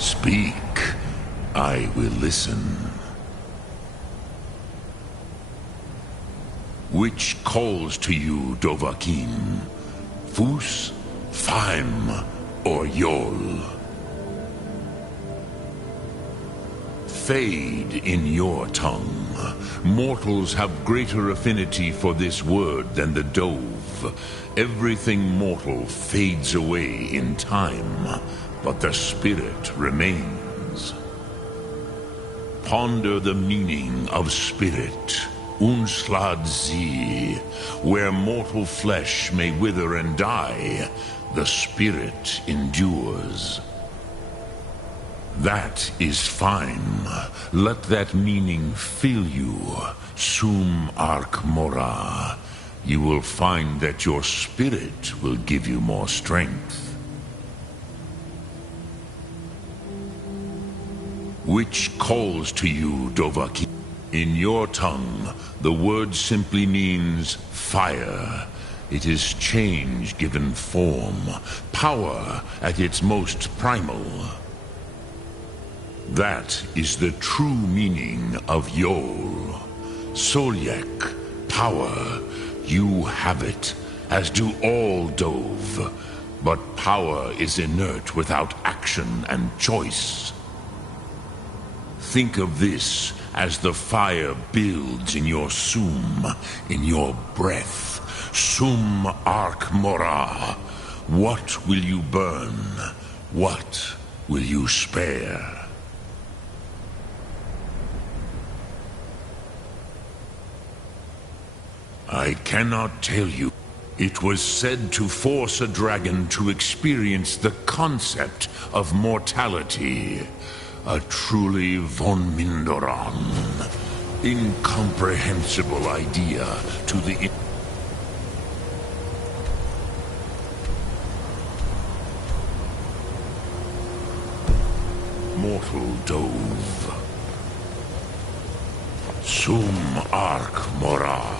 Speak. I will listen. Which calls to you, Dovahkiin? Fus, Faim, or Yol? Fade in your tongue. Mortals have greater affinity for this word than the Dove. Everything mortal fades away in time, but the spirit remains. Ponder the meaning of spirit. Unslad Zi. Where mortal flesh may wither and die, the spirit endures. That is fine. Let that meaning fill you. Sum Ark Mora. You will find that your spirit will give you more strength. Which calls to you, Dovahkiin? In your tongue, the word simply means fire. It is change given form, power at its most primal. That is the true meaning of Yol. Solyek, power. You have it, as do all Dove. But power is inert without action and choice. Think of this as the fire builds in your sum, in your breath. Sum Ark Mora. What will you burn? What will you spare? I cannot tell you. It was said to force a dragon to experience the concept of mortality. A truly von Mindoran. Incomprehensible idea to the... mortal Dove. Sum Ark Mora.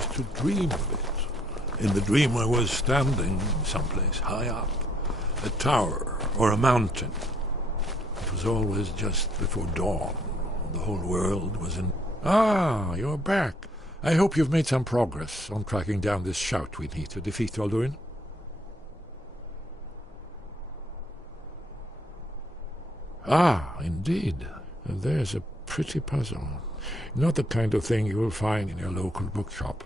used to dream of it. In the dream I was standing someplace high up, a tower or a mountain. It was always just before dawn. The whole world was in... Ah, you're back. I hope you've made some progress on tracking down this shout we need to defeat Alduin. Ah, indeed. There's a pretty puzzle. Not the kind of thing you will find in your local bookshop.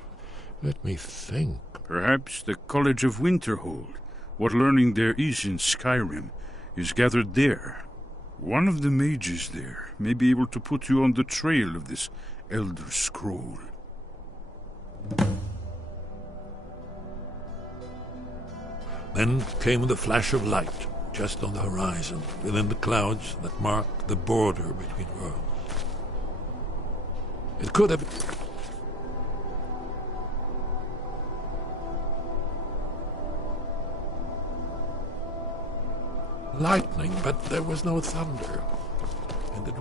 Let me think. Perhaps the College of Winterhold, what learning there is in Skyrim, is gathered there. One of the mages there may be able to put you on the trail of this Elder Scroll. Then came the flash of light, just on the horizon, within the clouds that mark the border between worlds. It could have... lightning, but there was no thunder. And it...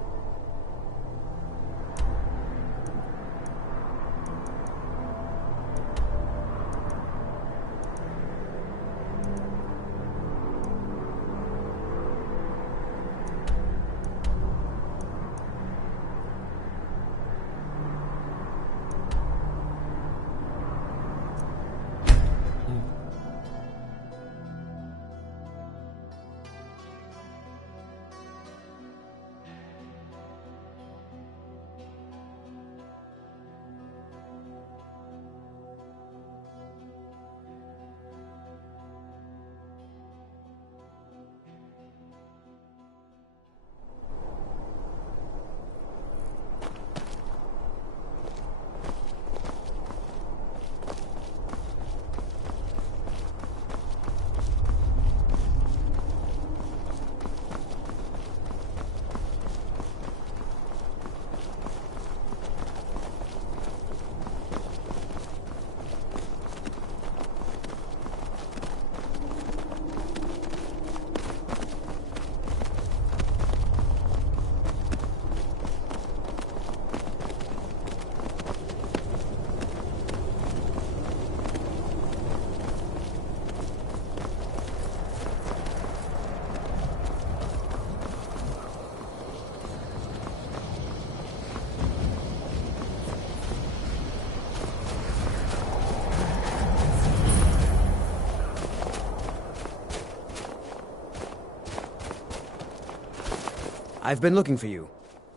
I've been looking for you.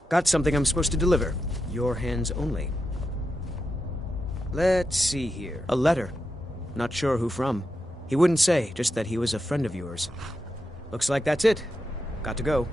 Got something I'm supposed to deliver. Your hands only. Let's see here. A letter. Not sure who from. He wouldn't say, just that he was a friend of yours. Looks like that's it. Got to go.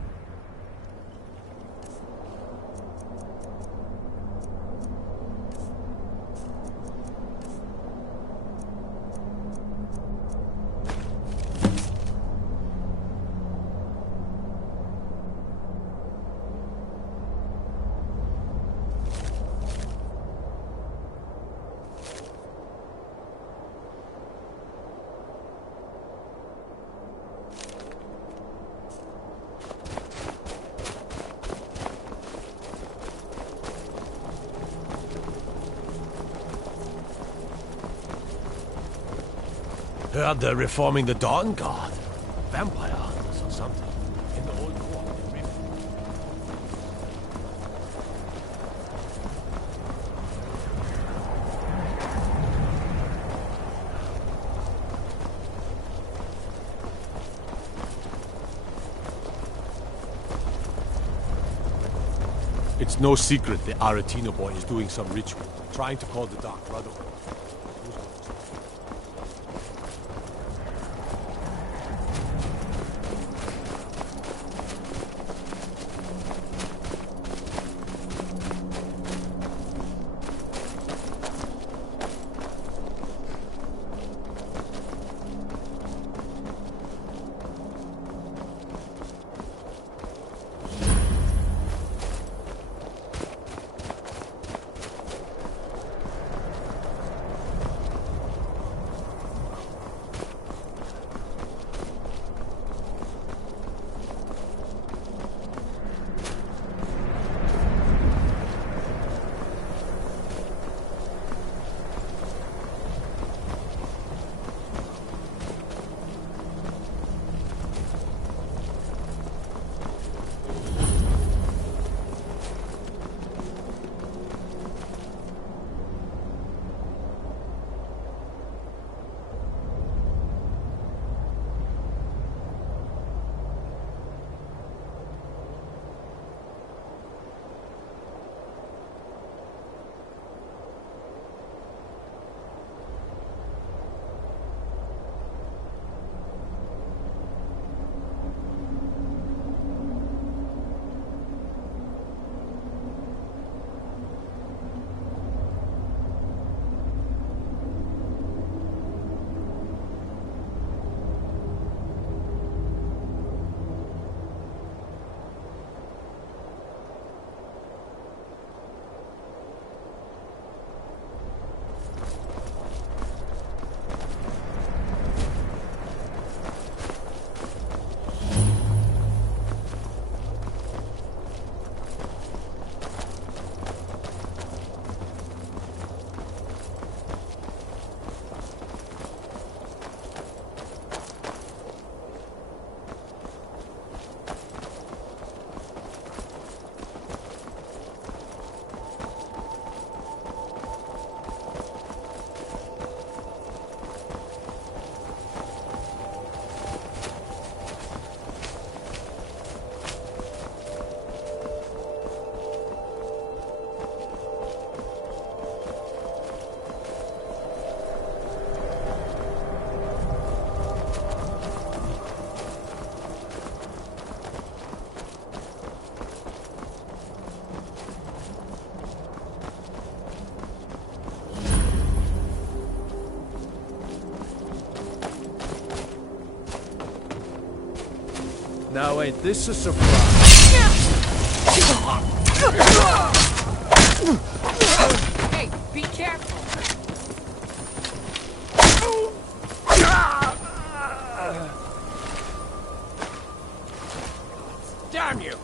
Heard they're reforming the Dawn Guard. Vampire hunters or something. In the old cooperative river. It's no secret the Aretino boy is doing some ritual, trying to call the Dark Brotherhood. Now ain't this a surprise? Hey, be careful. Damn you!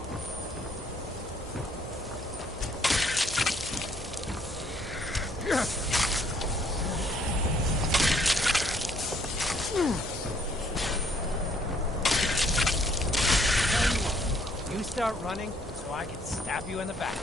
You start running so I can stab you in the back.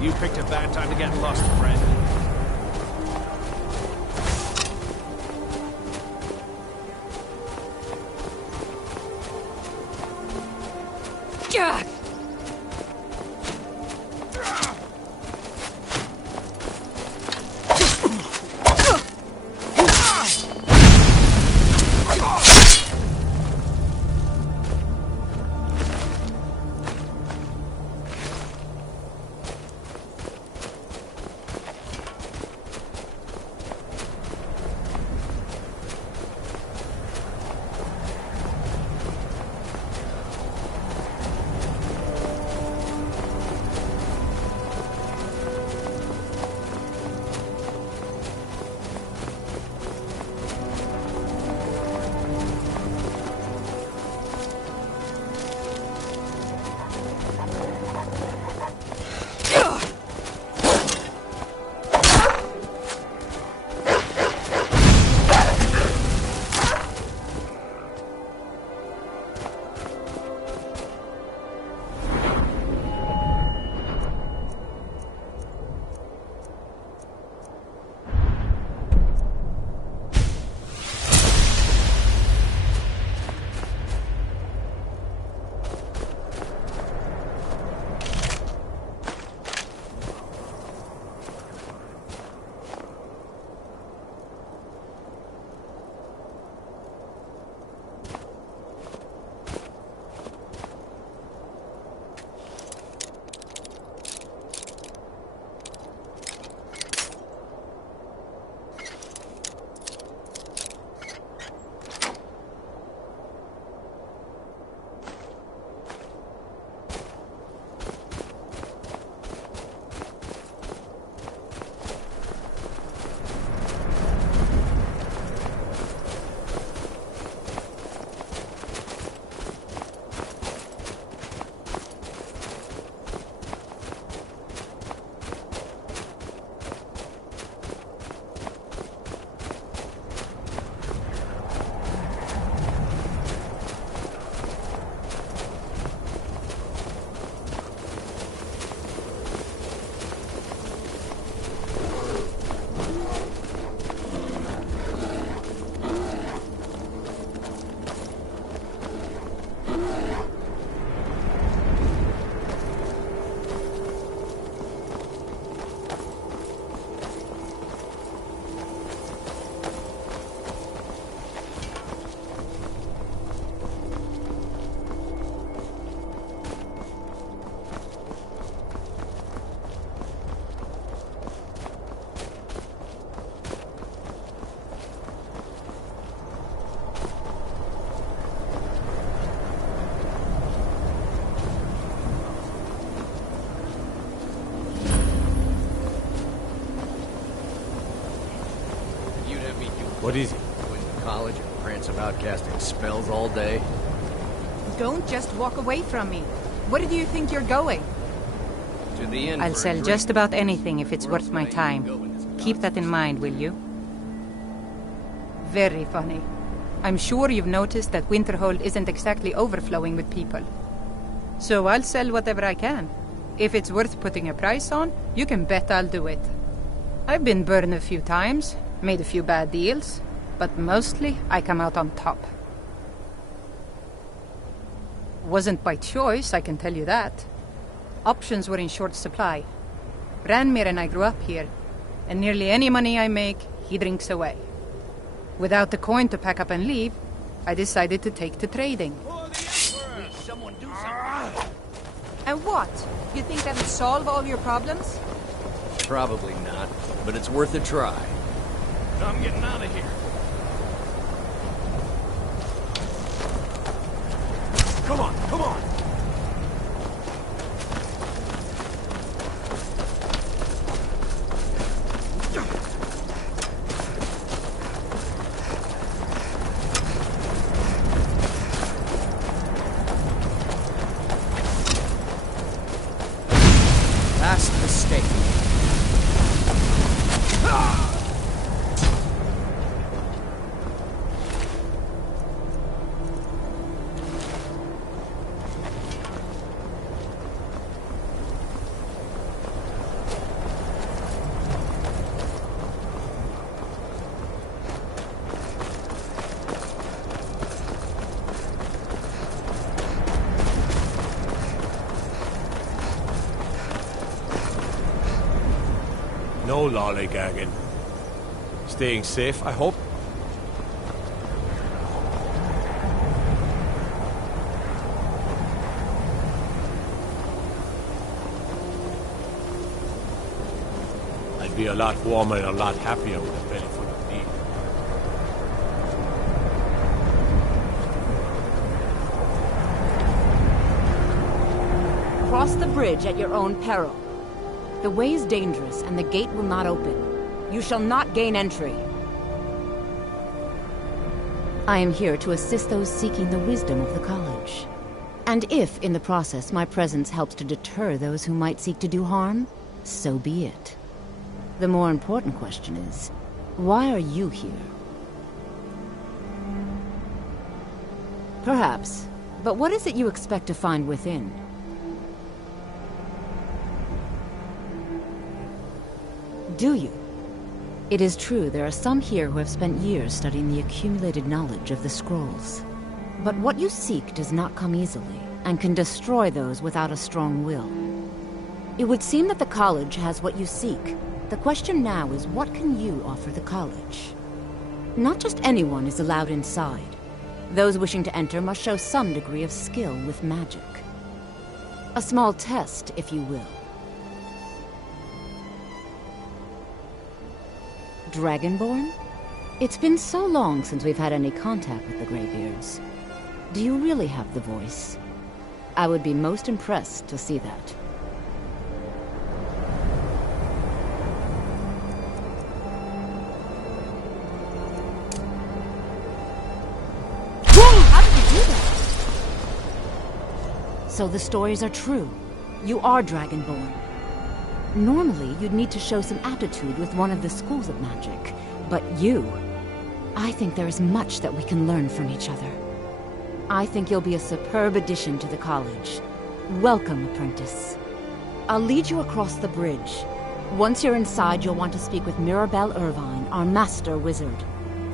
You picked a bad time to get lost, friend. Gah! What is it? Going to college and prance about casting spells all day? Don't just walk away from me. Where do you think you're going? To the end. I'll sell just about anything if it's worth my time. Keep that in mind, will you? Very funny. I'm sure you've noticed that Winterhold isn't exactly overflowing with people. So I'll sell whatever I can. If it's worth putting a price on, you can bet I'll do it. I've been burned a few times, made a few bad deals, but mostly I come out on top. Wasn't by choice, I can tell you that. Options were in short supply. Ranmir and I grew up here, and nearly any money I make, he drinks away. Without the coin to pack up and leave, I decided to take to trading. Someone do something. And what? You think that'll solve all your problems? Probably not, but it's worth a try. I'm getting out of here. Come on, come on! Last mistake. go lollygagging. Staying safe, I hope. I'd be a lot warmer and a lot happier with a belly full of meat. Cross the bridge at your own peril. The way is dangerous, and the gate will not open. You shall not gain entry. I am here to assist those seeking the wisdom of the college. And if, in the process, my presence helps to deter those who might seek to do harm, so be it. The more important question is, why are you here? Perhaps, but what is it you expect to find within? Do you? It is true there are some here who have spent years studying the accumulated knowledge of the scrolls. But what you seek does not come easily, and can destroy those without a strong will. It would seem that the college has what you seek. The question now is, what can you offer the college? Not just anyone is allowed inside. Those wishing to enter must show some degree of skill with magic. A small test, if you will. Dragonborn? It's been so long since we've had any contact with the Greybeards. Do you really have the voice? I would be most impressed to see that. Whoa! How did you do that? So the stories are true. You are Dragonborn. Normally, you'd need to show some aptitude with one of the schools of magic. But you... I think there is much that we can learn from each other. I think you'll be a superb addition to the college. Welcome, apprentice. I'll lead you across the bridge. Once you're inside, you'll want to speak with Mirabelle Irvine, our master wizard.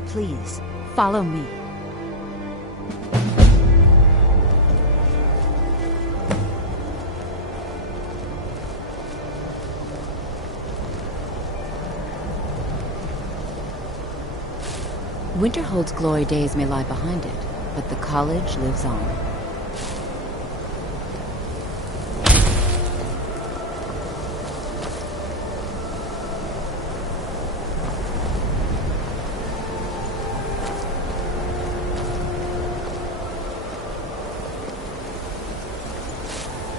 Please, follow me. Winterhold's glory days may lie behind it, but the college lives on.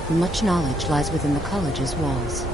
Much knowledge lies within the college's walls.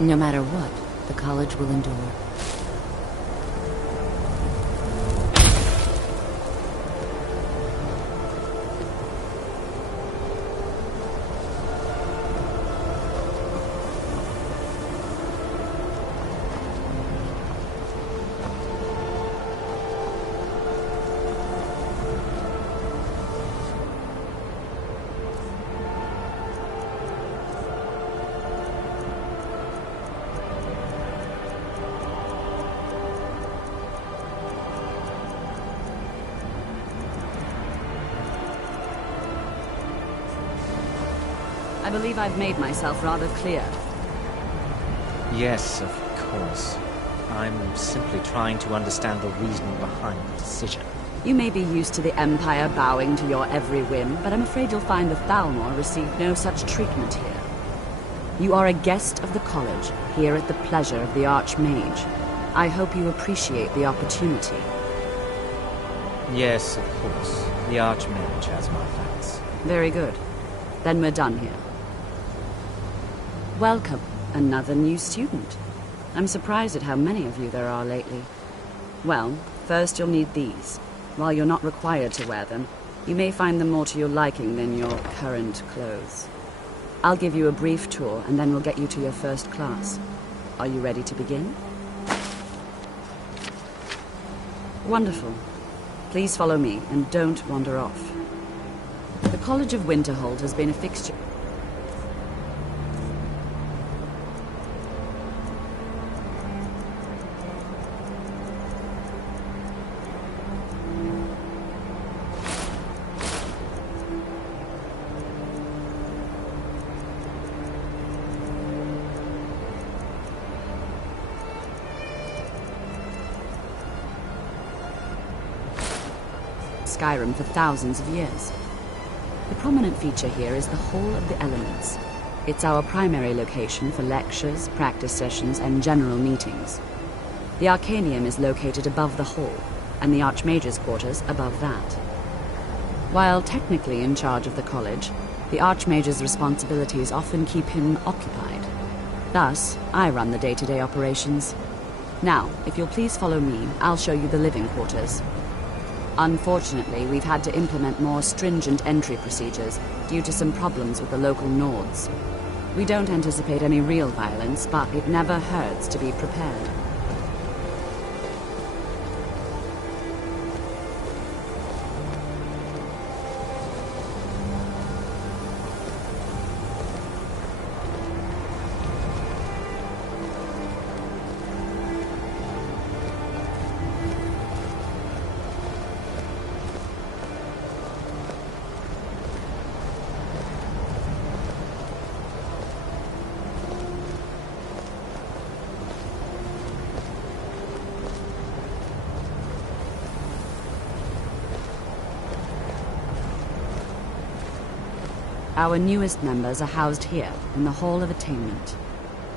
No matter what, the college will endure. I believe I've made myself rather clear. Yes, of course. I'm simply trying to understand the reasoning behind the decision. You may be used to the Empire bowing to your every whim, but I'm afraid you'll find the Thalmor received no such treatment here. You are a guest of the college, here at the pleasure of the Archmage. I hope you appreciate the opportunity. Yes, of course. The Archmage has my thanks. Very good. Then we're done here. Welcome, another new student. I'm surprised at how many of you there are lately. Well, first you'll need these. While you're not required to wear them, you may find them more to your liking than your current clothes. I'll give you a brief tour, and then we'll get you to your first class. Are you ready to begin? Wonderful. Please follow me, and don't wander off. The College of Winterhold has been a fixture. Skyrim for thousands of years. The prominent feature here is the Hall of the Elements. It's our primary location for lectures, practice sessions, and general meetings. The Arcanium is located above the hall, and the Archmage's quarters above that. While technically in charge of the college, the Archmage's responsibilities often keep him occupied. Thus, I run the day-to-day operations. Now, if you'll please follow me, I'll show you the living quarters. Unfortunately, we've had to implement more stringent entry procedures due to some problems with the local Nords. We don't anticipate any real violence, but it never hurts to be prepared. Our newest members are housed here, in the Hall of Attainment.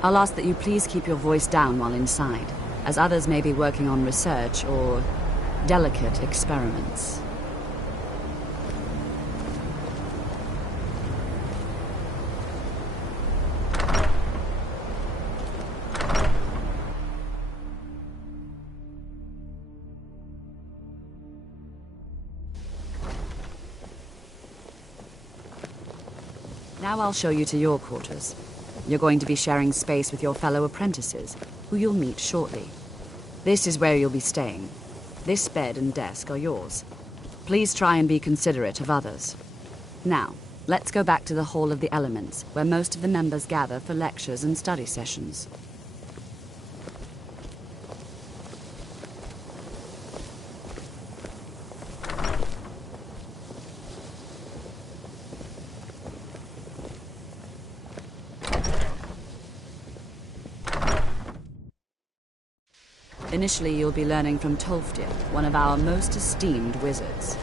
I'll ask that you please keep your voice down while inside, as others may be working on research or delicate experiments. Now I'll show you to your quarters. You're going to be sharing space with your fellow apprentices, who you'll meet shortly. This is where you'll be staying. This bed and desk are yours. Please try and be considerate of others. Now, let's go back to the Hall of the Elements, where most of the members gather for lectures and study sessions. Initially, you'll be learning from Tolfdir, one of our most esteemed wizards.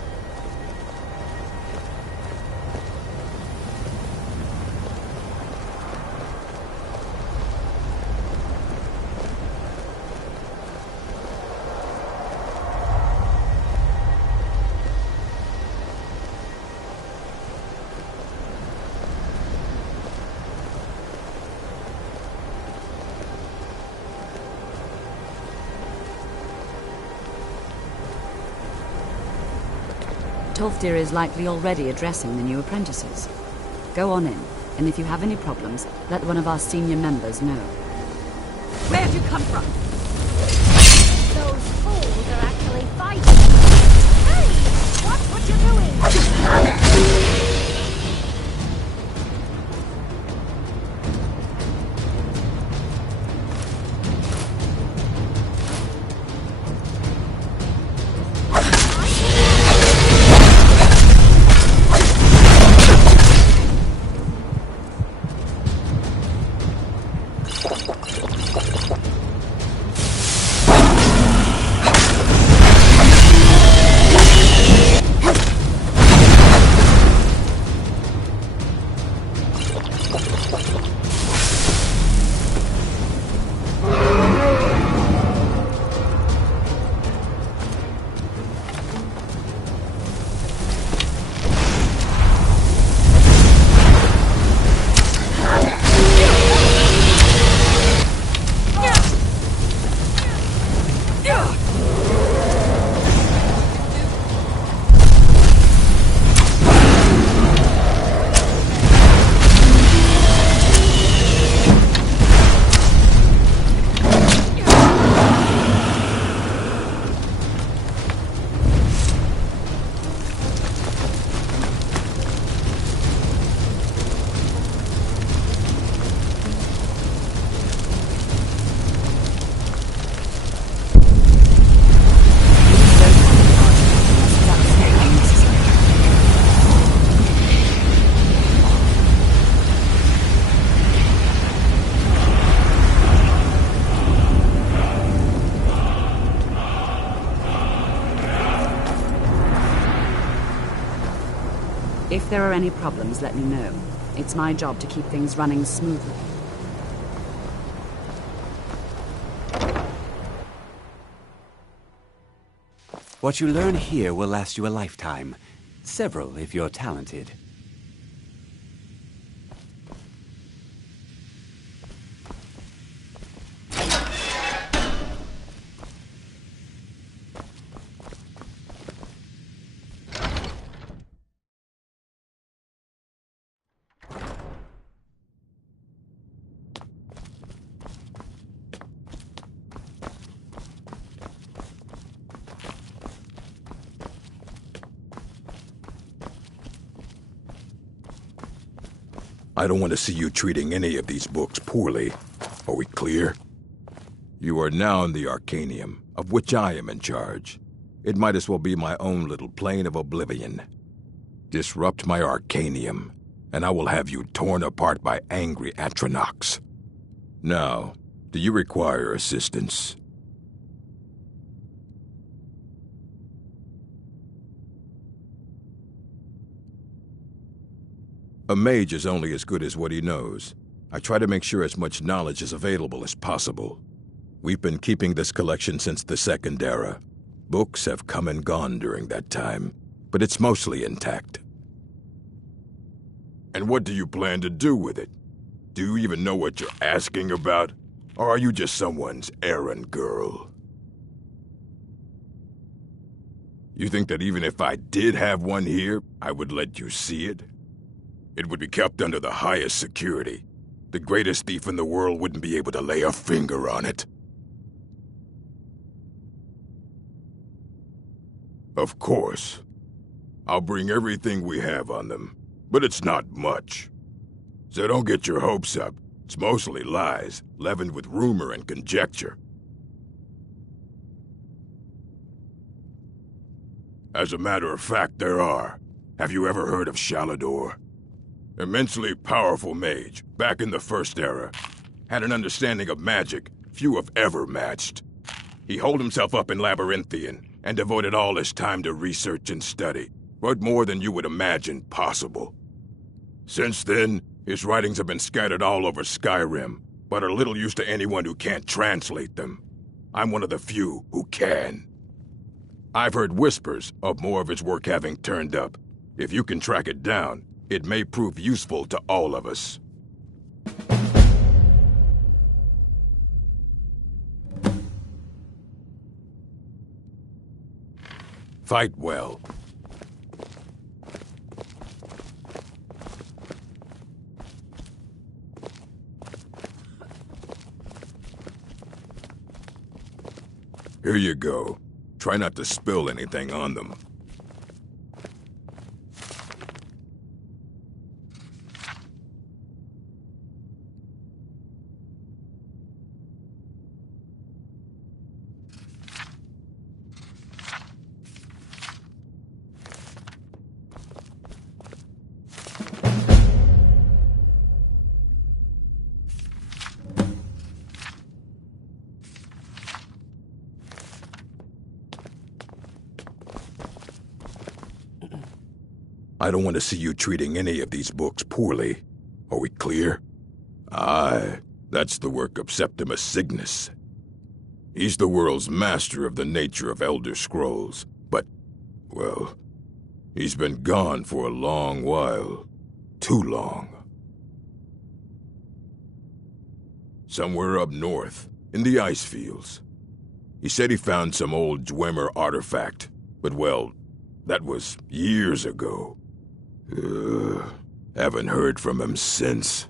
Tolfdir is likely already addressing the new apprentices. Go on in, and if you have any problems, let one of our senior members know. Where'd you come from? Those fools are actually fighting! Hey! Watch what you're doing! If there are any problems, let me know. It's my job to keep things running smoothly. What you learn here will last you a lifetime. Several, if you're talented. I don't want to see you treating any of these books poorly. Are we clear? You are now in the Arcanium, of which I am in charge. It might as well be my own little plane of oblivion. Disrupt my Arcanium, and I will have you torn apart by angry Atronachs. Now, do you require assistance? A mage is only as good as what he knows. I try to make sure as much knowledge is available as possible. We've been keeping this collection since the Second Era. Books have come and gone during that time, but it's mostly intact. And what do you plan to do with it? Do you even know what you're asking about? Or are you just someone's errand girl? You think that even if I did have one here, I would let you see it? It would be kept under the highest security. The greatest thief in the world wouldn't be able to lay a finger on it. Of course. I'll bring everything we have on them, but it's not much. So don't get your hopes up. It's mostly lies, leavened with rumor and conjecture. As a matter of fact, there are. Have you ever heard of Shalador? Immensely powerful mage, back in the First Era. Had an understanding of magic few have ever matched. He holed himself up in Labyrinthian and devoted all his time to research and study, but more than you would imagine possible. Since then, his writings have been scattered all over Skyrim, but are little use to anyone who can't translate them. I'm one of the few who can. I've heard whispers of more of his work having turned up. If you can track it down, it may prove useful to all of us. Fight well. Here you go. Try not to spill anything on them. I don't want to see you treating any of these books poorly. Are we clear? Aye, that's the work of Septimus Cygnus. He's the world's master of the nature of Elder Scrolls, but, well, he's been gone for a long while. Too long. Somewhere up north, in the ice fields. He said he found some old Dwemer artifact, but well, that was years ago. Haven't heard from him since.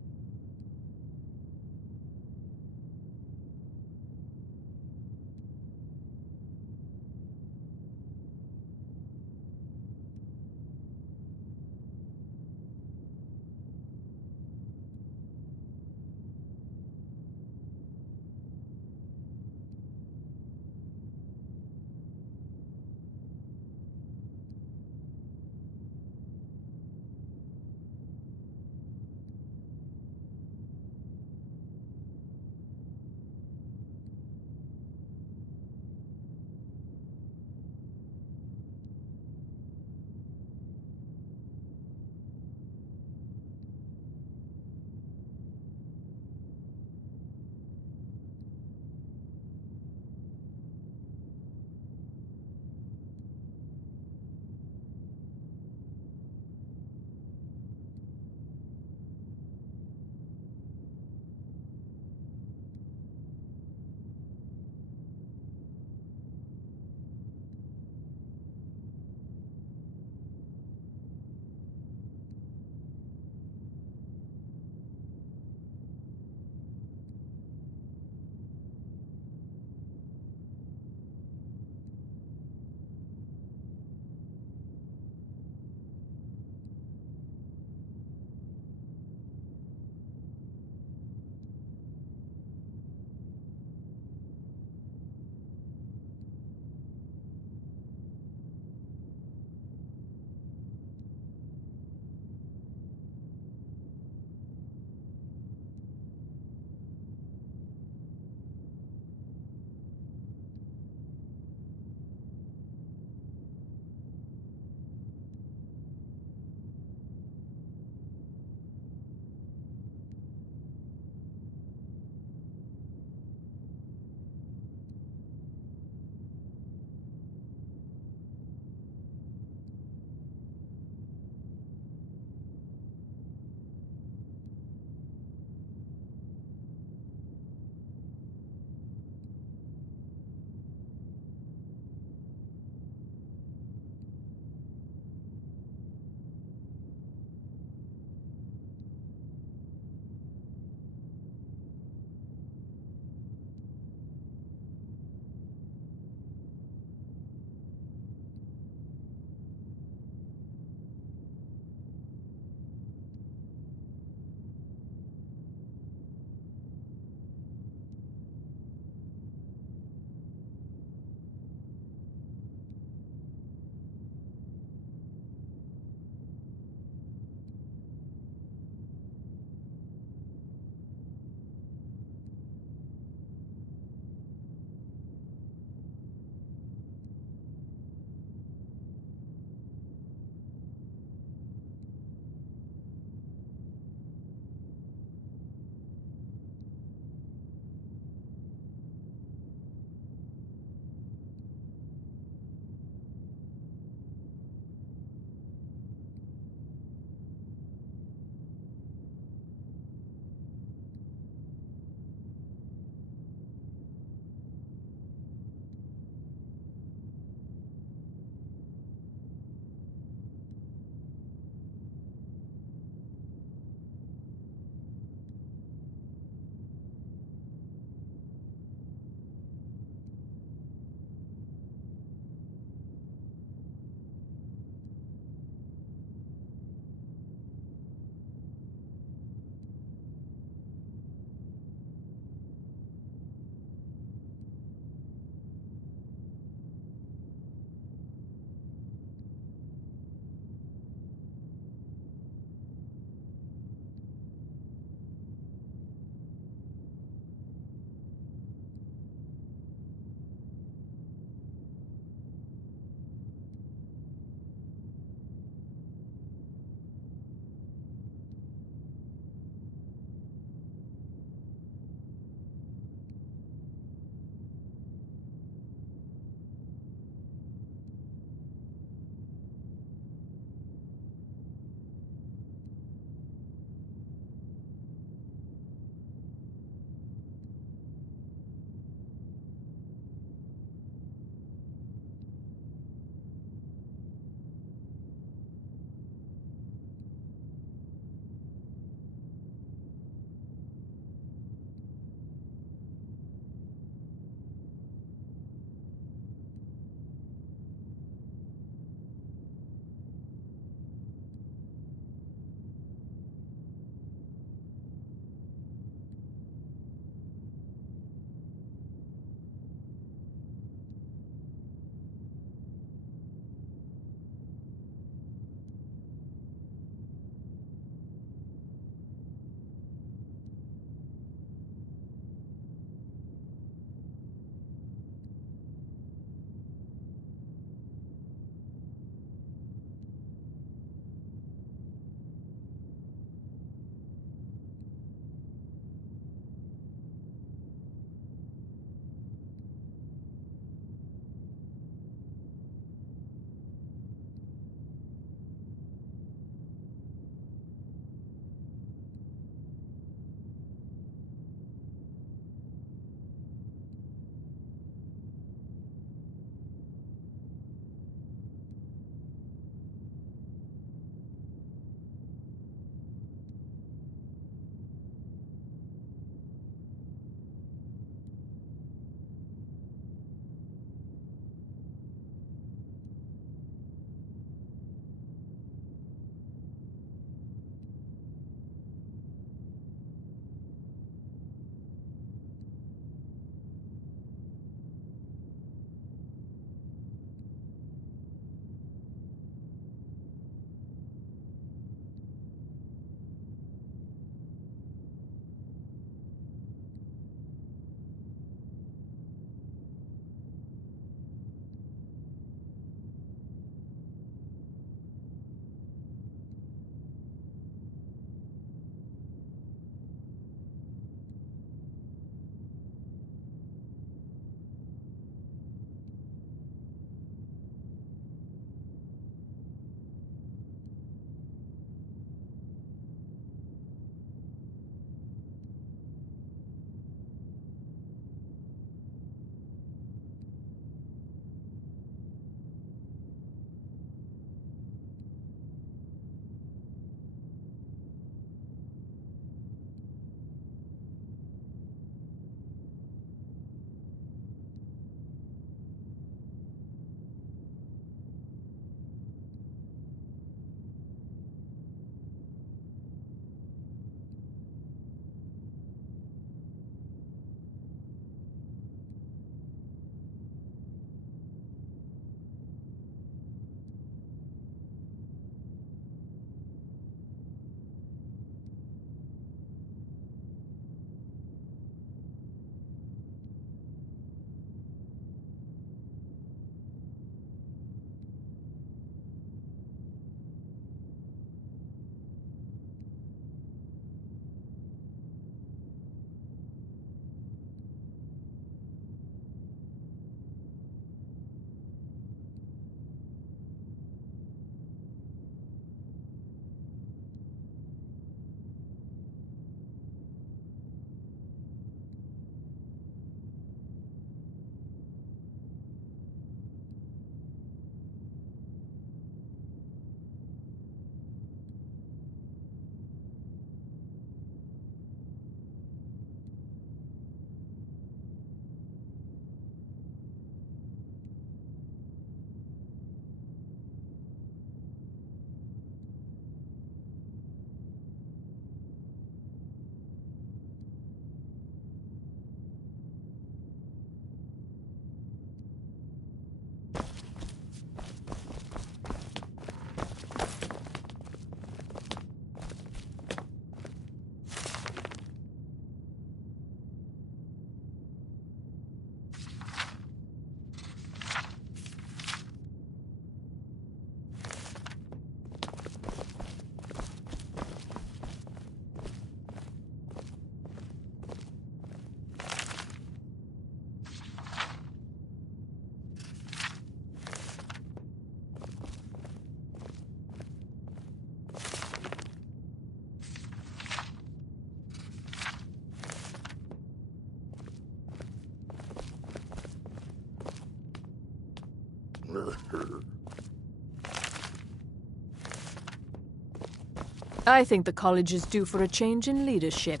I think the college is due for a change in leadership.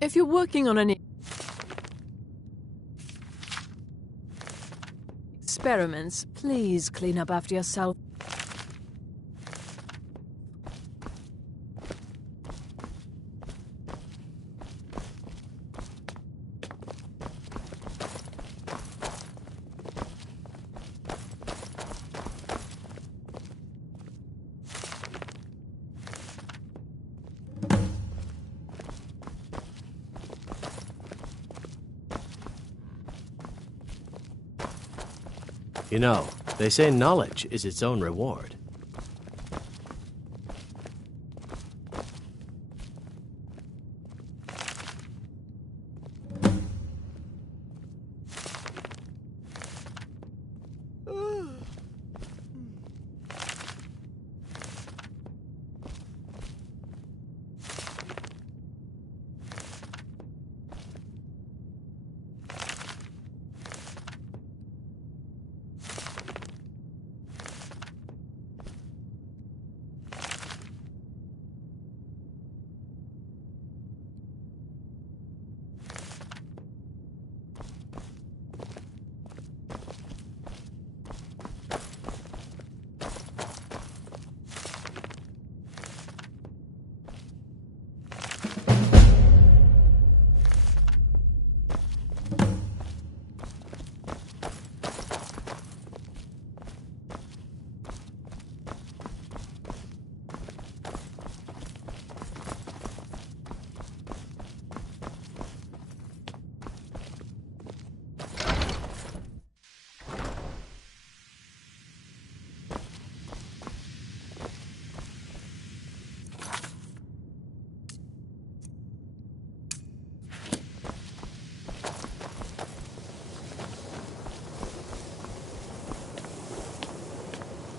If you're working on an experiments, please clean up after yourself. You know, they say knowledge is its own reward.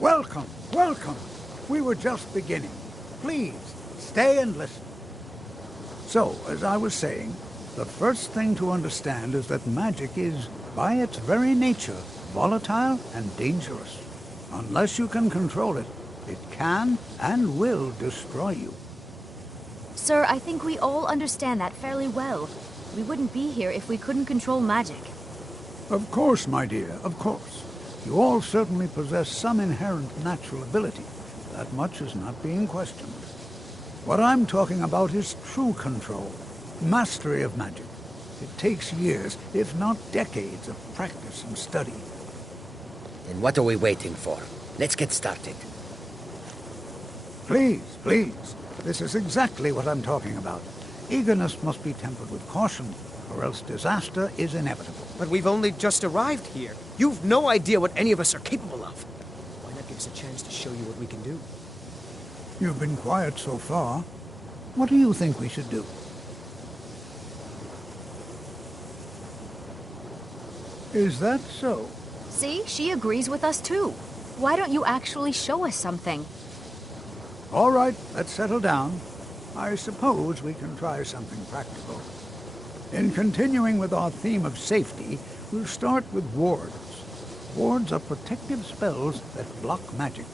Welcome, welcome. We were just beginning. Please, stay and listen. So, as I was saying, the first thing to understand is that magic is, by its very nature, volatile and dangerous. Unless you can control it, it can and will destroy you. Sir, I think we all understand that fairly well. We wouldn't be here if we couldn't control magic. Of course, my dear, of course. You all certainly possess some inherent natural ability. That much is not being questioned. What I'm talking about is true control, mastery of magic. It takes years, if not decades, of practice and study. Then what are we waiting for? Let's get started. Please, please. This is exactly what I'm talking about. Eagerness must be tempered with caution, or else disaster is inevitable. But we've only just arrived here. You've no idea what any of us are capable of. Why not give us a chance to show you what we can do? You've been quiet so far. What do you think we should do? Is that so? See, she agrees with us too. Why don't you actually show us something? All right, let's settle down. I suppose we can try something practical. In continuing with our theme of safety, we'll start with wards. Wards are protective spells that block magic.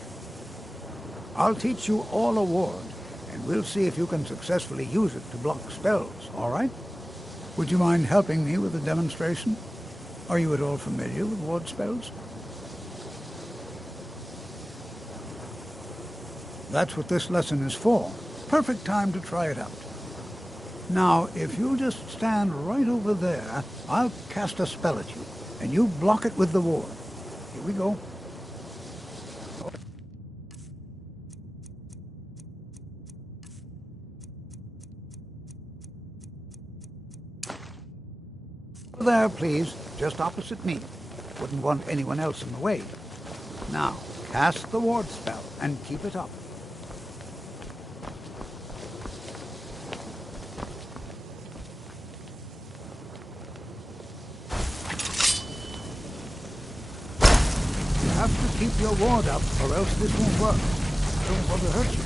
I'll teach you all a ward, and we'll see if you can successfully use it to block spells, all right? Would you mind helping me with a demonstration? Are you at all familiar with ward spells? That's what this lesson is for. Perfect time to try it out. Now, if you just stand right over there, I'll cast a spell at you, and you block it with the ward. Here we go. There, please. just opposite me. Wouldn't want anyone else in the way. Now, cast the ward spell and keep it up. You have to keep your ward up, or else this won't work. I don't want to hurt you.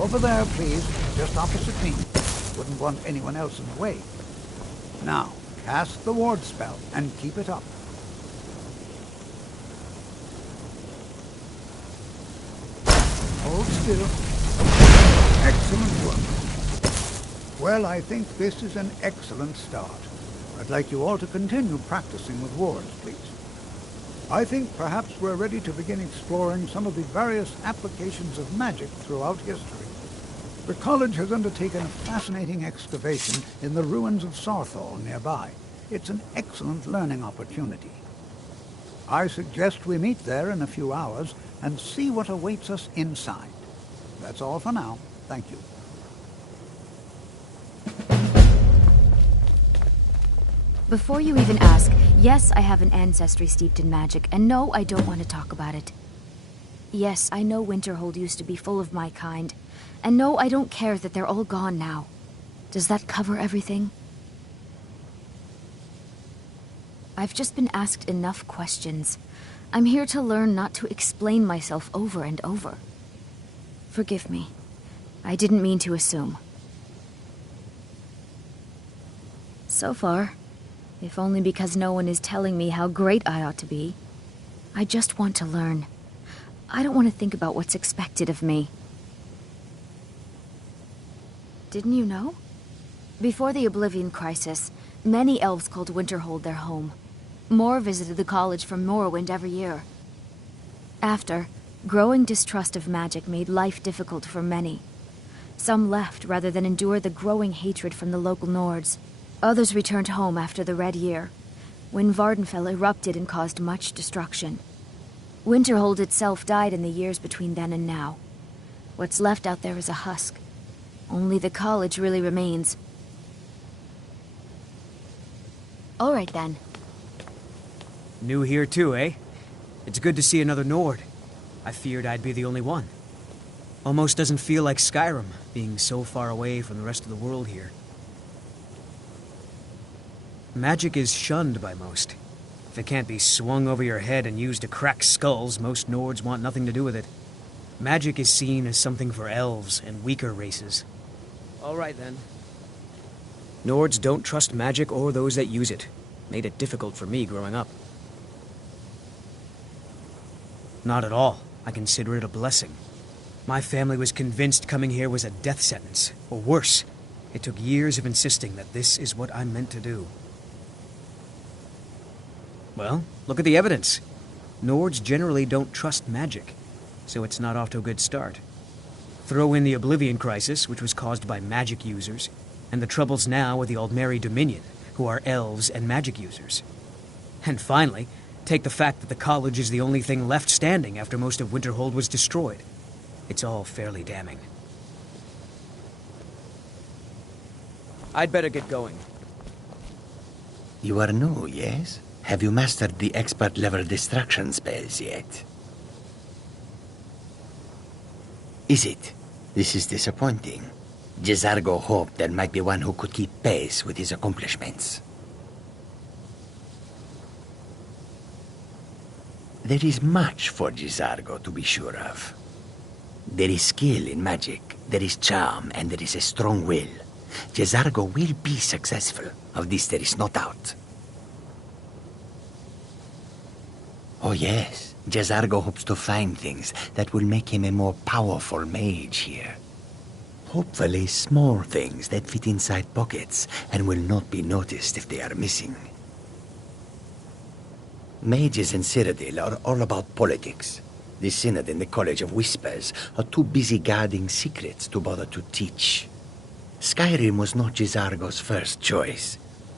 Over there, please, just opposite me. Wouldn't want anyone else in the way. Now, cast the ward spell and keep it up. Hold still. Excellent work. Well, I think this is an excellent start. I'd like you all to continue practicing with wards, please. I think perhaps we're ready to begin exploring some of the various applications of magic throughout history. The college has undertaken a fascinating excavation in the ruins of Sarthal nearby. It's an excellent learning opportunity. I suggest we meet there in a few hours and see what awaits us inside. That's all for now. Thank you. Before you even ask, yes, I have an ancestry steeped in magic, and no, I don't want to talk about it. Yes, I know Winterhold used to be full of my kind, and no, I don't care that they're all gone now. Does that cover everything? I've just been asked enough questions. I'm here to learn, not to explain myself over and over. Forgive me. I didn't mean to assume. So far, if only because no one is telling me how great I ought to be, I just want to learn. I don't want to think about what's expected of me. Didn't you know? Before the Oblivion Crisis, many elves called Winterhold their home. More visited the college from Morrowind every year. After, growing distrust of magic made life difficult for many. Some left rather than endure the growing hatred from the local Nords. Others returned home after the Red Year, when Vardenfell erupted and caused much destruction. Winterhold itself died in the years between then and now. What's left out there is a husk. Only the college really remains. All right, then. New here too, eh? It's good to see another Nord. I feared I'd be the only one. Almost doesn't feel like Skyrim, being so far away from the rest of the world here. Magic is shunned by most. If it can't be swung over your head and used to crack skulls, most Nords want nothing to do with it. Magic is seen as something for elves and weaker races. All right, then. Nords don't trust magic or those that use it. Made it difficult for me growing up. Not at all. I consider it a blessing. My family was convinced coming here was a death sentence, or worse. It took years of insisting that this is what I'm meant to do. Well, look at the evidence. Nords generally don't trust magic, so it's not off to a good start. Throw in the Oblivion Crisis, which was caused by magic users, and the troubles now with the Aldmeri Dominion, who are elves and magic users. And finally, take the fact that the college is the only thing left standing after most of Winterhold was destroyed. It's all fairly damning. I'd better get going. You are new, yes? Have you mastered the expert-level distraction spells yet? Is it? This is disappointing. Jezargo hoped there might be one who could keep pace with his accomplishments. There is much for Jezargo to be sure of. There is skill in magic, there is charm, and there is a strong will. Jezargo will be successful. Of this there is no doubt. Oh yes, Jezargo hopes to find things that will make him a more powerful mage here. Hopefully small things that fit inside pockets and will not be noticed if they are missing. Mages in Cyrodiil are all about politics. The Synod and the College of Whispers are too busy guarding secrets to bother to teach. Skyrim was not Jizargo's first choice,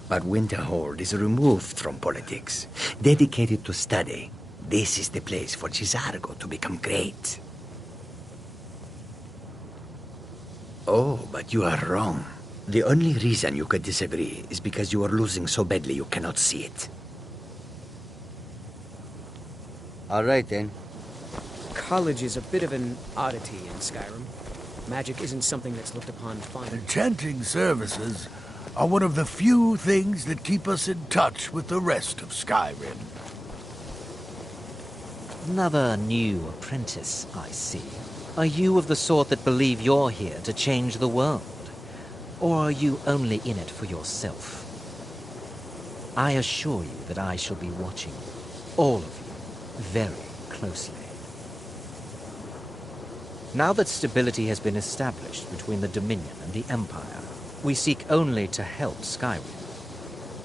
but Winterhold is removed from politics, dedicated to study. This is the place for Jizargo to become great. Oh, but you are wrong. The only reason you could disagree is because you are losing so badly you cannot see it. All right, then. College is a bit of an oddity in Skyrim. Magic isn't something that's looked upon fondly. Enchanting services are one of the few things that keep us in touch with the rest of Skyrim. Another new apprentice, I see. Are you of the sort that believe you're here to change the world? Or are you only in it for yourself? I assure you that I shall be watching all of you very closely. Now that stability has been established between the Dominion and the Empire, we seek only to help Skyrim,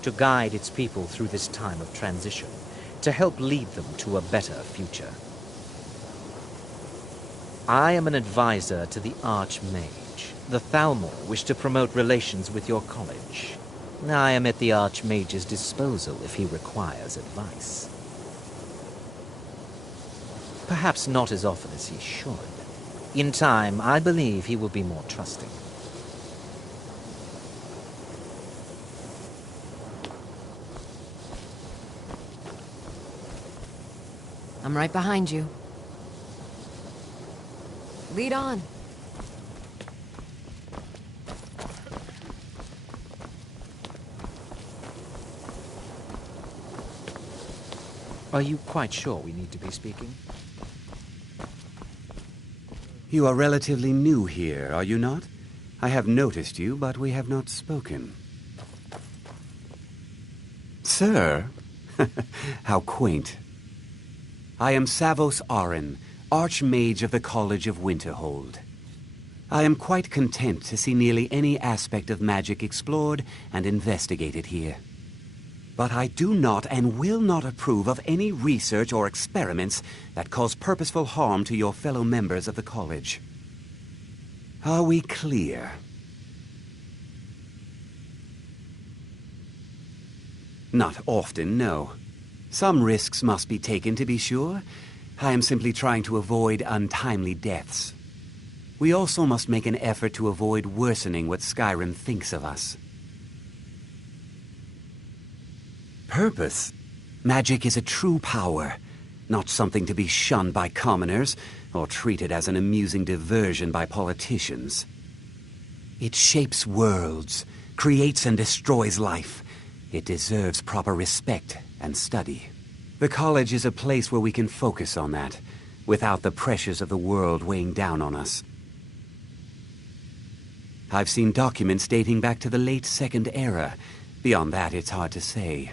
to guide its people through this time of transition, to help lead them to a better future. I am an advisor to the Archmage. The Thalmor wish to promote relations with your college. I am at the Archmage's disposal if he requires advice. Perhaps not as often as he should. In time, I believe he will be more trusting. I'm right behind you. Lead on. Are you quite sure we need to be speaking? You are relatively new here, are you not? I have noticed you, but we have not spoken. Sir? How quaint. I am Savos Arin, Archmage of the College of Winterhold. I am quite content to see nearly any aspect of magic explored and investigated here. But I do not and will not approve of any research or experiments that cause purposeful harm to your fellow members of the college. Are we clear? Not often, no. Some risks must be taken, to be sure. I am simply trying to avoid untimely deaths. We also must make an effort to avoid worsening what Skyrim thinks of us. Purpose? Magic is a true power, not something to be shunned by commoners or treated as an amusing diversion by politicians. It shapes worlds, creates and destroys life. It deserves proper respect and study. The college is a place where we can focus on that, without the pressures of the world weighing down on us. I've seen documents dating back to the late Second Era. Beyond that, it's hard to say.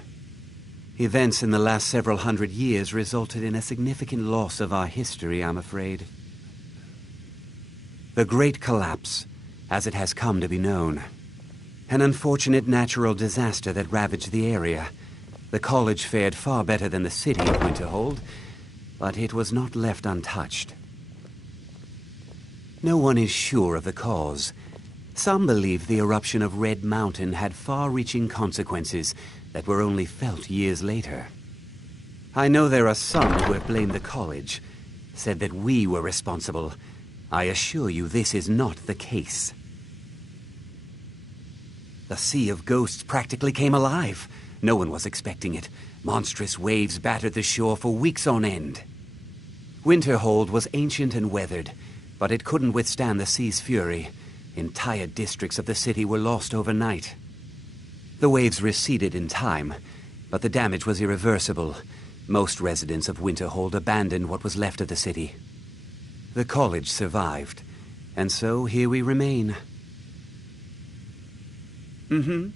Events in the last several hundred years resulted in a significant loss of our history, I'm afraid. The Great Collapse, as it has come to be known. An unfortunate natural disaster that ravaged the area. The college fared far better than the city of Winterhold, but it was not left untouched. No one is sure of the cause. Some believe the eruption of Red Mountain had far-reaching consequences that were only felt years later. I know there are some who have blamed the college, said that we were responsible. I assure you this is not the case. The Sea of Ghosts practically came alive. No one was expecting it. Monstrous waves battered the shore for weeks on end. Winterhold was ancient and weathered, but it couldn't withstand the sea's fury. Entire districts of the city were lost overnight. The waves receded in time, but the damage was irreversible. Most residents of Winterhold abandoned what was left of the city. The college survived, and so here we remain. Mm-hmm.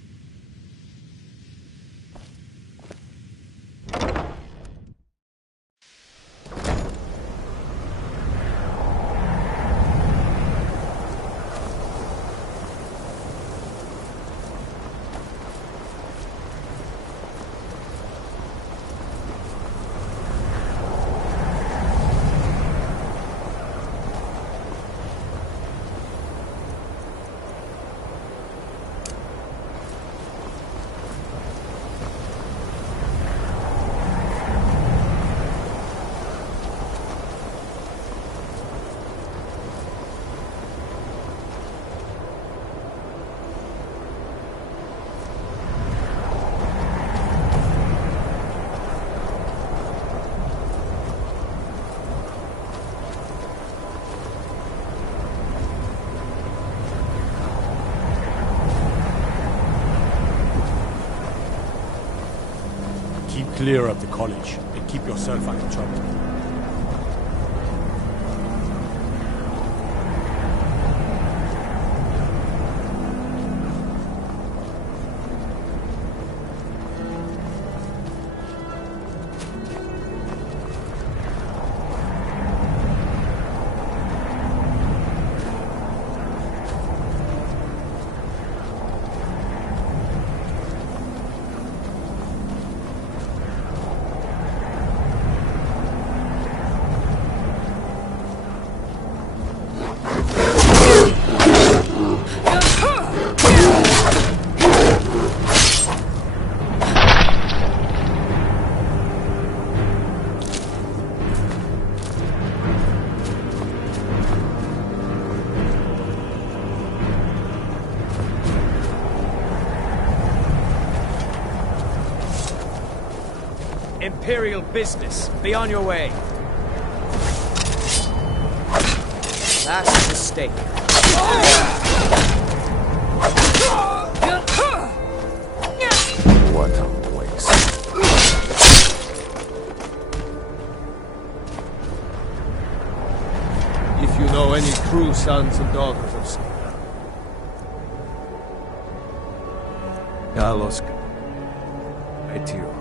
clear of the college and keep yourself out of trouble. Imperial business. Be on your way. Last mistake. What a waste. If you know any true sons and daughters of Skyrim, Carlos, right here.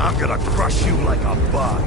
I'm gonna crush you like a bug.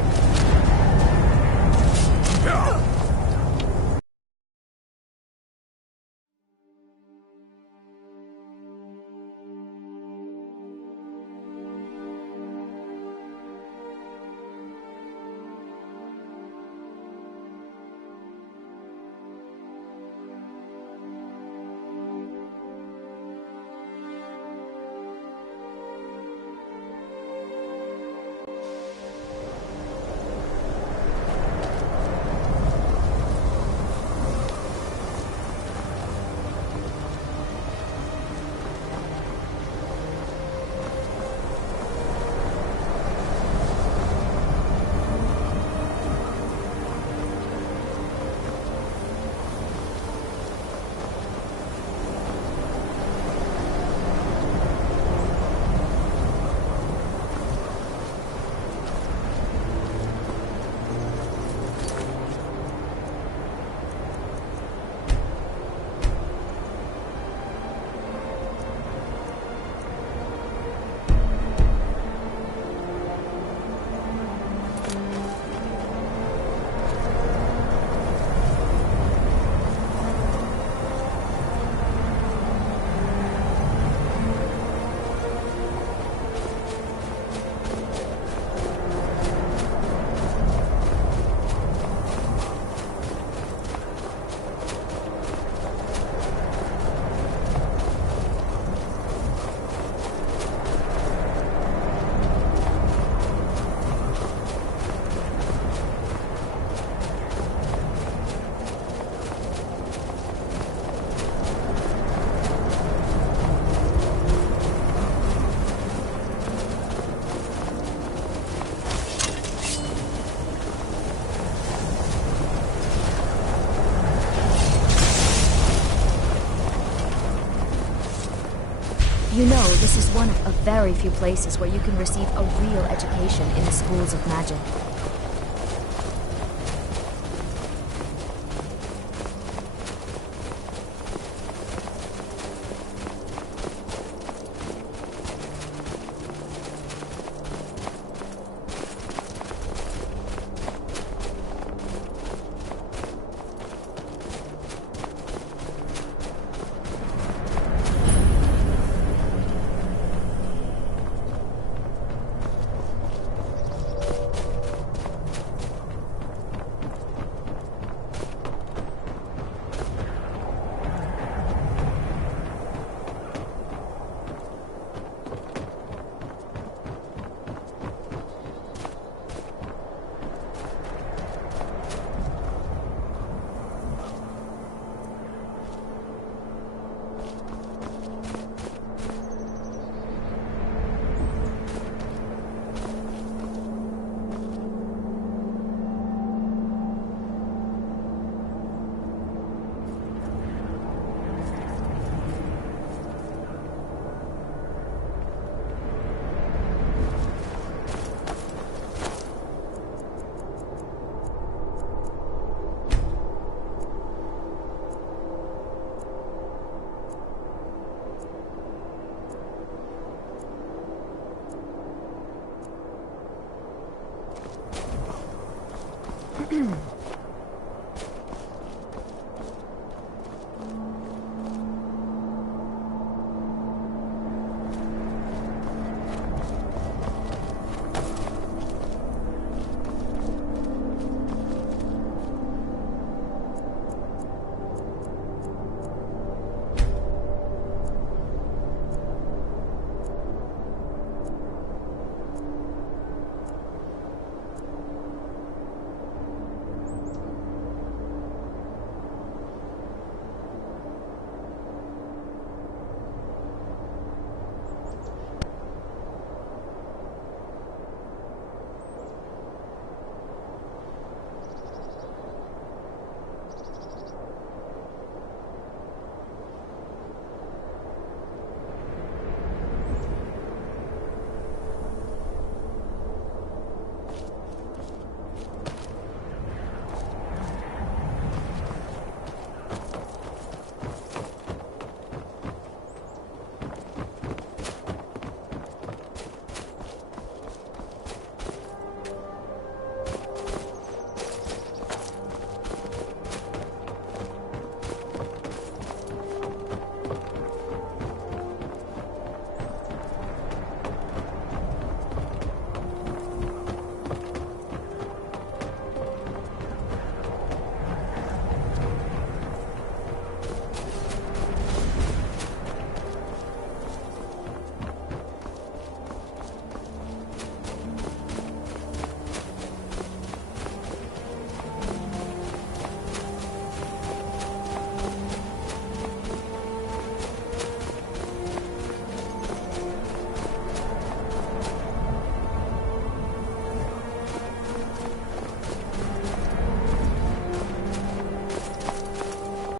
This is one of very few places where you can receive a real education in the schools of magic.